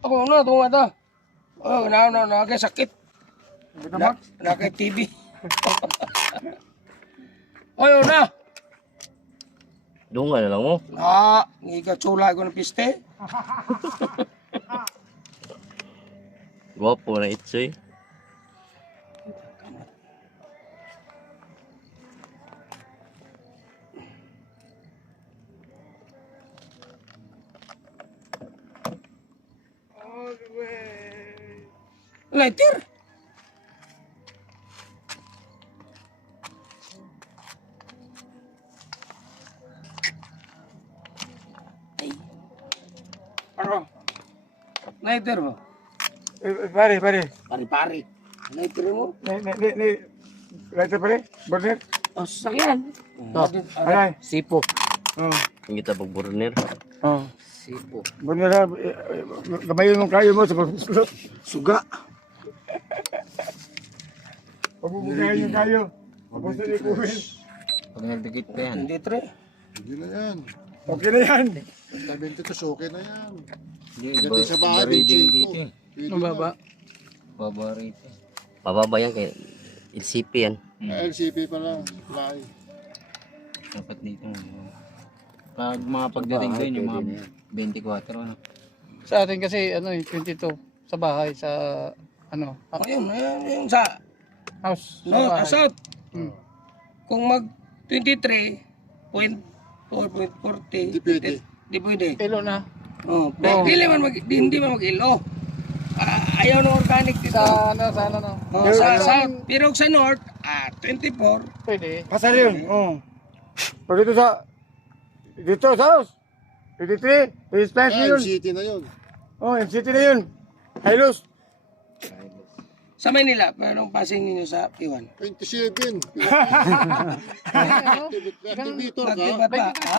Ako na, tunga to. Oh, sakit. Nakay TV. Ayaw na. Dunga na lang mo. Ikatsula ko ng piste. Gwapo na itsoy. Lighter. Ano? Lighter mo? Pare. Pari-pari. Lighter mo? Lighter pare? Burner? Oh, sasakyan. Aray. Sipo. Oh. Hindi kita pag-burner. Oh. Sipo. Burner na. Gamayin mong kayo mo sa suga. Pabubugayin yung kayo. Tapos na ikuhin. Pag nagdikit pa yan. Hindi, tre. Hindi na yan. Okay na yan. Sabihin ko, okay na yan. Hindi, Pagdating sa bahay, reading din dito eh. Pwede Ang baba. Baba rito. Pababa yan kay LCP yan. na. LCP pala. Fly. Dapat dito. Pag mga pagdating doon, yung mga 24, ano. Sa atin kasi, 22. Sa bahay, sa, Ayun, yung sa house. south. Hmm. Kung mag 23.4.40. Hindi pwede. Di pwede. Kilo na. Oh, dili man hindi man mag-ilo. Ayaw ng organic dito. Sa South. Pero sa north, 24. Pwede. Pasar yun. Pero dito sa house. 23. Expense na yun. LCT na yun. MCT na yun. Hilos. Sa Manila, pero passing ninyo sa Iwan. 27. Activator ka. Nagtibat pa.